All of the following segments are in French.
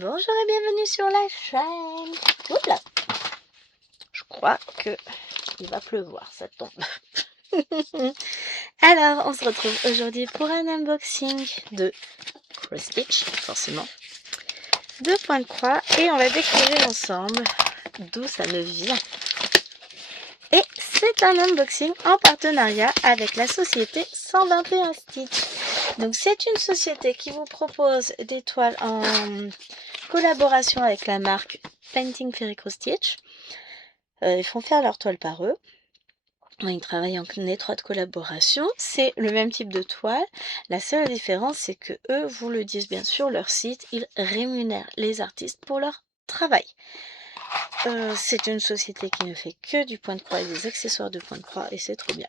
Bonjour et bienvenue sur la chaîne. Oula, je crois que il va pleuvoir, ça tombe. Alors, on se retrouve aujourd'hui pour un unboxing de Cross Stitch, forcément. 2 points de croix et on va découvrir ensemble d'où ça me vient. Et c'est un unboxing en partenariat avec la société 121 Stitch. Donc c'est une société qui vous propose des toiles en collaboration avec la marque Painting Fairy Cross Stitch. Ils font faire leurs toiles par eux. Ils travaillent en étroite collaboration. C'est le même type de toile. La seule différence, c'est que eux vous le disent bien sur leur site, ils rémunèrent les artistes pour leur travail. C'est une société qui ne fait que du point de croix et des accessoires de point de croix et c'est trop bien.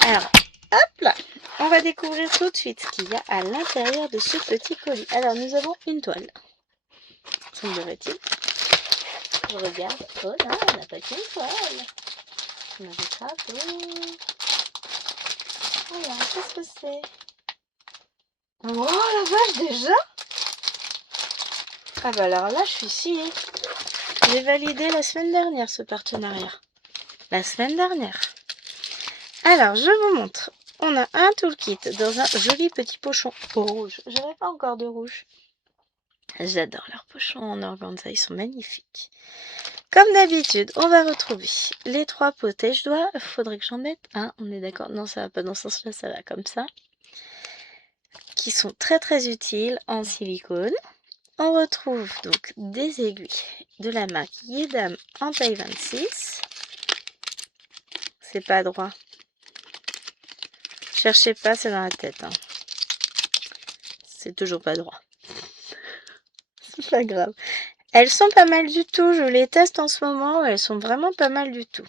Alors, hop là, on va découvrir tout de suite ce qu'il y a à l'intérieur de ce petit colis. Alors, nous avons une toile. Semblerait-il. Je regarde. Oh non, on n'a pas qu'une toile. On a des crapauds. Voilà, qu'est-ce que c'est? Oh la vache, déjà? Ah bah alors là, je suis sciée. J'ai validé la semaine dernière ce partenariat. La semaine dernière. Alors, je vous montre. On a un toolkit dans un joli petit pochon rouge. Je n'avais pas encore de rouge. J'adore leurs pochons en organza, ils sont magnifiques. Comme d'habitude, on va retrouver les 3 protège-doigts. Il faudrait que j'en mette un, on est d'accord? Non, ça va pas dans ce sens-là, ça va comme ça. Qui sont très très utiles en silicone. On retrouve donc des aiguilles de la marque Yedam en taille 26. C'est pas droit. Cherchez pas, c'est dans la tête. Hein. C'est toujours pas droit. C'est pas grave. Elles sont pas mal du tout. Je les teste en ce moment. Elles sont vraiment pas mal du tout.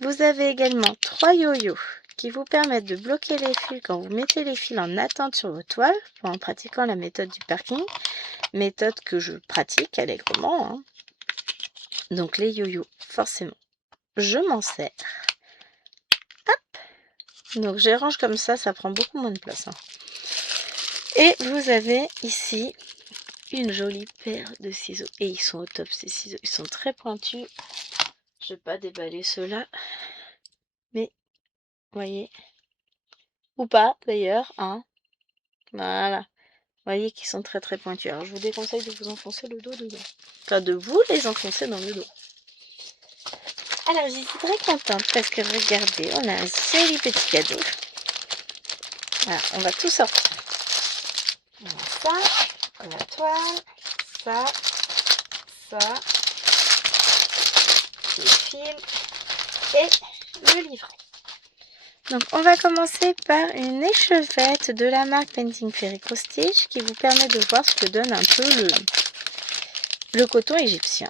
Vous avez également 3 yo-yo qui vous permettent de bloquer les fils quand vous mettez les fils en attente sur vos toiles en pratiquant la méthode du parking. Méthode que je pratique allègrement. Hein. Donc les yo-yo, forcément, je m'en sers. Hop. Donc je les range comme ça prend beaucoup moins de place. Hein. Et vous avez ici une jolie paire de ciseaux. Et ils sont au top ces ciseaux. Ils sont très pointus. Je vais pas déballer ceux-là. Mais, voyez. Ou pas d'ailleurs. Hein. Voilà. Vous voyez qu'ils sont très très pointus. Alors je vous déconseille de vous enfoncer le dos dedans. Enfin de vous les enfoncer dans le dos. Alors j'y suis très contente parce que regardez, on a un joli petit cadeau. Voilà, on va tout sortir. On a ça, la toile, ça, les fils et le livret. Donc on va commencer par une échevette de la marque Painting Fairy Cross Stitch qui vous permet de voir ce que donne un peu le coton égyptien.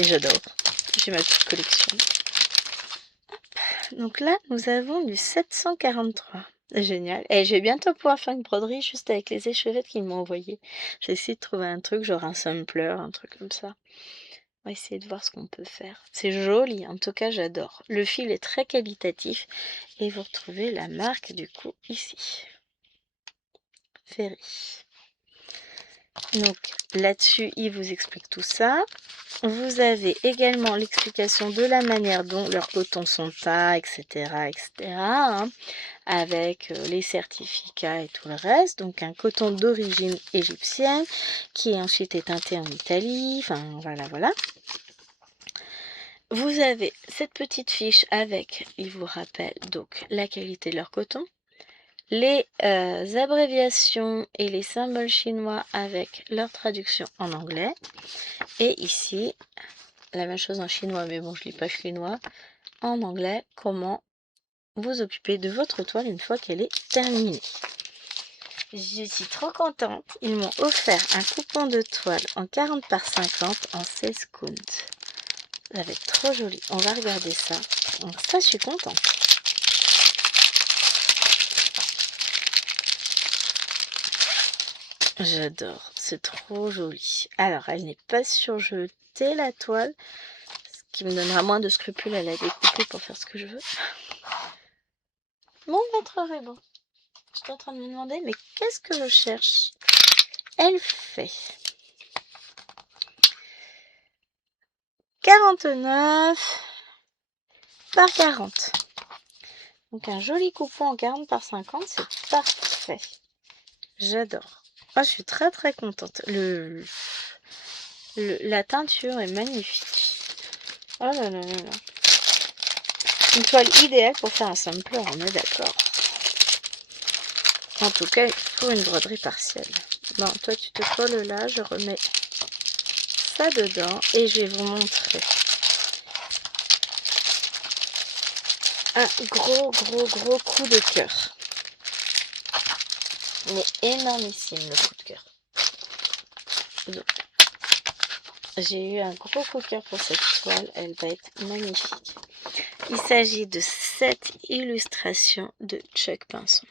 Et j'adore. J'ai ma petite collection. Hop. Donc là, nous avons du 743. Génial. Et je vais bientôt pouvoir faire une broderie juste avec les échevettes qu'ils m'ont envoyées. J'ai essayé de trouver un truc, genre un sampler, un truc comme ça. On va essayer de voir ce qu'on peut faire. C'est joli, en tout cas j'adore. Le fil est très qualitatif. Et vous retrouvez la marque du coup ici. Fairy. Donc là-dessus, il vous explique tout ça. Vous avez également l'explication de la manière dont leurs cotons sont peints, etc. hein, avec les certificats et tout le reste. Donc un coton d'origine égyptienne qui ensuite est teinté en Italie. Enfin voilà. Vous avez cette petite fiche avec, il vous rappelle donc la qualité de leur coton. Les abréviations et les symboles chinois avec leur traduction en anglais. Et ici, la même chose en chinois, mais bon, je lis pas chinois. En anglais, comment vous occuper de votre toile une fois qu'elle est terminée. Je suis trop contente. Ils m'ont offert un coupon de toile en 40 par 50 en 16 counts. Ça va être trop joli. On va regarder ça. Donc ça, je suis contente. J'adore, c'est trop joli. Alors, elle n'est pas surjetée la toile, ce qui me donnera moins de scrupules à la découper pour faire ce que je veux. Mon maître ruban. Je suis en train de me demander, mais qu'est-ce que je cherche? elle fait 49 par 40. Donc un joli coupon en 40 par 50, c'est parfait. J'adore. Oh, je suis très très contente. La teinture est magnifique. Oh là là là là. Une toile idéale pour faire un sampler, on est d'accord. En tout cas, il faut une broderie partielle. Bon, toi tu te colles là, je remets ça dedans et je vais vous montrer un gros coup de cœur. Mais énormissime le coup de cœur. J'ai eu un gros coup de cœur pour cette toile, elle va être magnifique. Il s'agit de cette illustration de Chuck Pinson.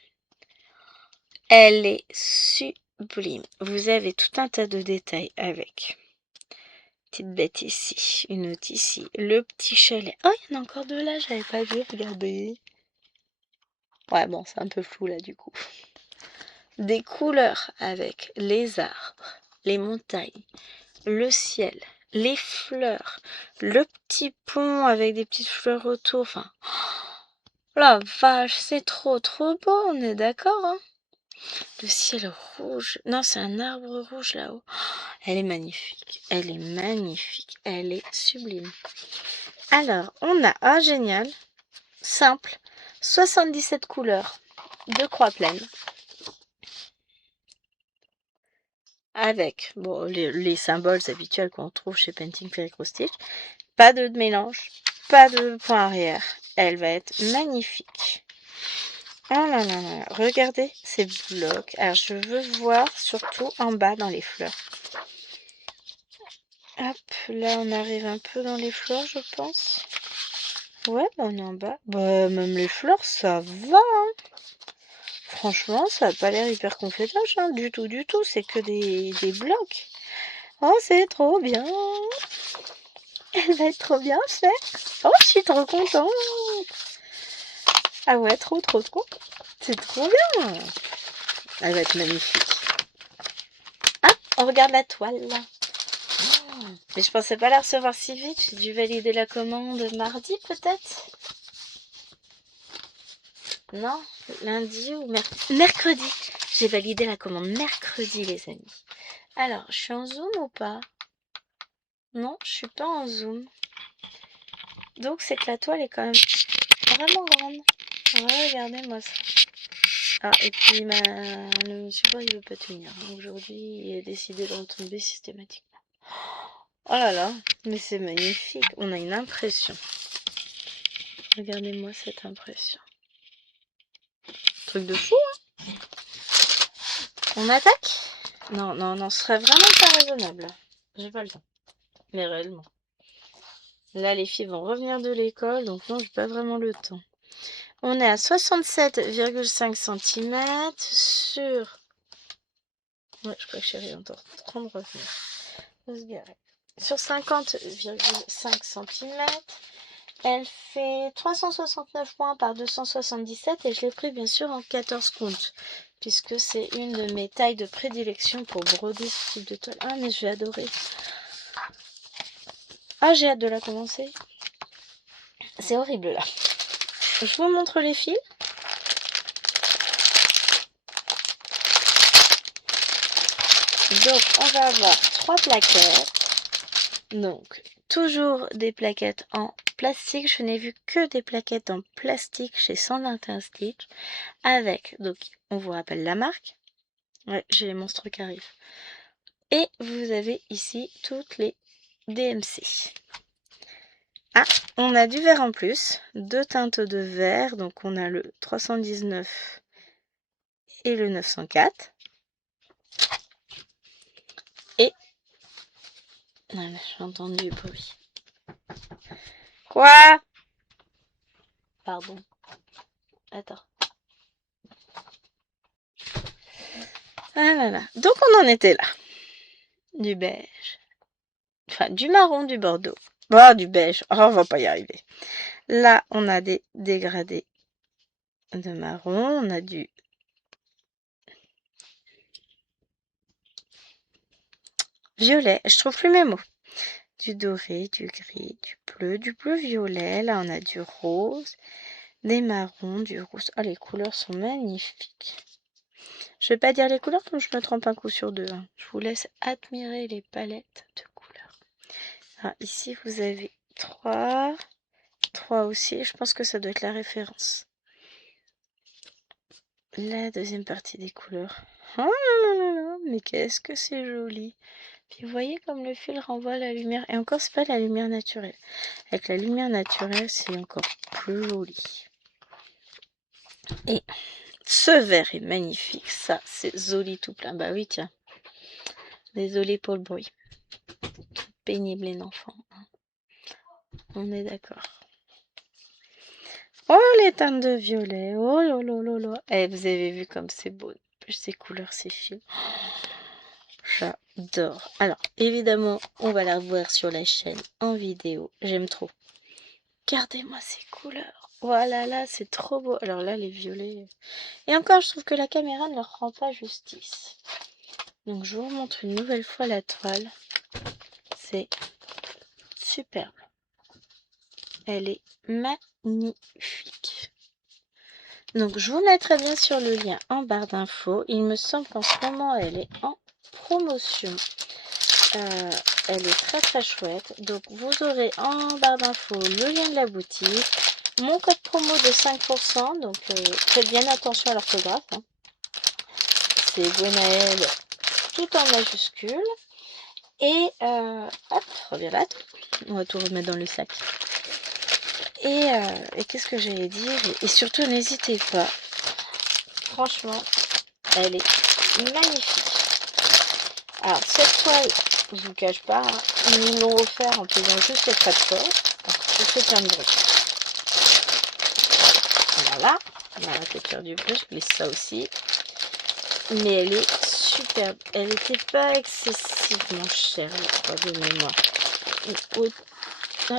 Elle est sublime. Vous avez tout un tas de détails avec. Petite bête ici, une autre ici, le petit chalet. Oh, il y en a encore deux là, j'avais pas vu, regardez. Ouais, bon, c'est un peu flou là du coup. Des couleurs avec les arbres, les montagnes, le ciel, les fleurs, le petit pont avec des petites fleurs autour. Enfin, oh, la vache, c'est trop beau, on est d'accord, hein? Le ciel rouge. Non, c'est un arbre rouge là-haut. Elle est magnifique. Elle est magnifique. Elle est sublime. Alors, on a un génial, simple, 77 couleurs de croix pleine. Avec bon, les symboles habituels qu'on trouve chez Painting Fairy Cross Stitch. Pas de mélange, pas de point arrière. Elle va être magnifique. Oh là là là, regardez ces blocs. Alors je veux voir surtout en bas dans les fleurs. Hop, là on arrive un peu dans les fleurs je pense. Ouais, bah on est en bas. Bah même les fleurs ça va. Hein. Franchement ça n'a pas l'air hyper confétage hein, du tout. C'est que des blocs. Oh c'est trop bien. Elle va être trop bien faite. Oh je suis trop contente. Ah ouais, trop. C'est trop bien. Elle va être magnifique. Ah, on regarde la toile là. Oh, mais je pensais pas la recevoir si vite. J'ai dû valider la commande mardi peut-être. Non, lundi ou mercredi. J'ai validé la commande mercredi les amis. Alors, je suis en zoom ou pas? Non, je suis pas en zoom. Donc c'est que la toile est quand même vraiment grande. Regardez-moi ça. Ah, et puis le support il veut pas tenir. Aujourd'hui, il a décidé de retomber systématiquement. Oh là là, mais c'est magnifique. On a une impression. Regardez-moi cette impression. Truc de fou, hein? On attaque? Non, ce serait vraiment pas raisonnable. J'ai pas le temps. Mais réellement. Là, les filles vont revenir de l'école, donc non, j'ai pas vraiment le temps. On est à 67,5 cm sur... Ouais, je crois que chérie est en train de revenir. Sur 50,5 cm. Elle fait 369 points par 277 et je l'ai pris bien sûr en 14 comptes. Puisque c'est une de mes tailles de prédilection pour broder ce type de toile. Ah mais je vais adorer. Ah j'ai hâte de la commencer. C'est horrible là. Je vous montre les fils. Donc on va avoir 3 plaquettes. Donc toujours des plaquettes en plastique. Je n'ai vu que des plaquettes en plastique chez 121 Stitch. Avec, donc on vous rappelle la marque. Ouais, j'ai les monstres qui arrivent. Et vous avez ici toutes les DMC. Ah, on a du vert en plus, 2 teintes de vert, donc on a le 319 et le 904. Et... Voilà, j'ai entendu du bruit. Quoi? Pardon. Attends. Ah voilà, donc on en était là. Du beige. Enfin, du marron, du bordeaux. Oh, du beige. Oh, on va pas y arriver. Là, on a des dégradés de marron. On a du... violet. Je trouve plus mes mots. Du doré, du gris, du bleu violet. Là, on a du rose, des marrons, du rouge. Ah, les couleurs sont magnifiques. Je vais pas dire les couleurs, comme je me trompe un coup sur deux. Hein. Je vous laisse admirer les palettes de couleurs. Alors, ici, vous avez 3 aussi. Je pense que ça doit être la référence. La deuxième partie des couleurs. Oh là là là, mais qu'est-ce que c'est joli. Puis vous voyez comme le fil renvoie la lumière. Et encore, c'est pas la lumière naturelle. Avec la lumière naturelle, c'est encore plus joli. Et ce vert est magnifique. Ça, c'est joli tout plein. Bah oui, tiens. Désolée pour le bruit. Pénible les enfants. On est d'accord. Oh, les teintes de violet. Oh là là là là. Eh, vous avez vu comme c'est beau. Plus ces couleurs, ces fils. J'adore. Alors, évidemment, on va la revoir sur la chaîne en vidéo. J'aime trop. Regardez-moi ces couleurs. Voilà, là, c'est trop beau. Alors là, les violets. Et encore, je trouve que la caméra ne leur rend pas justice. Donc, je vous montre une nouvelle fois la toile. C'est superbe. Elle est magnifique. Donc, je vous mettrai bien sûr le lien en barre d'infos. Il me semble qu'en ce moment, elle est en promotion. Elle est très très chouette. Donc, vous aurez en barre d'infos le lien de la boutique. Mon code promo de 5%. Donc, faites bien attention à l'orthographe. Hein. C'est Gwenaël tout en majuscule. Et, hop, reviens là. On va tout remettre dans le sac. Et qu'est-ce que j'allais dire? Et surtout, n'hésitez pas. Franchement, elle est magnifique. Alors, cette toile, je vous cache pas, hein, ils nous l'ont offert en payant juste les frais de port. Je fais plein de bruit. Voilà. On arrête de faire du bruit, je glisse ça aussi. Mais elle est superbe. Elle n'était pas excessivement chère, je crois, de mémoire.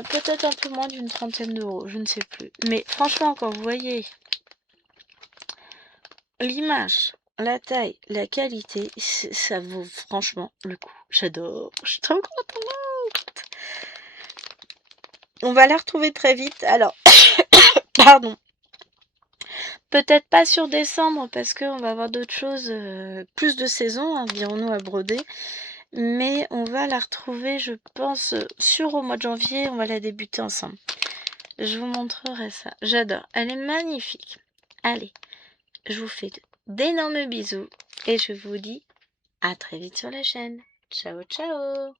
Peut-être un peu moins d'une 30aine d'euros, je ne sais plus. Mais franchement, quand vous voyez l'image, la taille, la qualité, ça vaut franchement le coup. J'adore. Je suis trop contente. On va la retrouver très vite. Alors, pardon. Peut-être pas sur décembre parce qu'on va avoir d'autres choses, plus de saison, hein, dirons-nous, à broder. Mais on va la retrouver, je pense, sur au mois de janvier. On va la débuter ensemble. Je vous montrerai ça. J'adore. Elle est magnifique. Allez, je vous fais d'énormes bisous et je vous dis à très vite sur la chaîne. Ciao, ciao!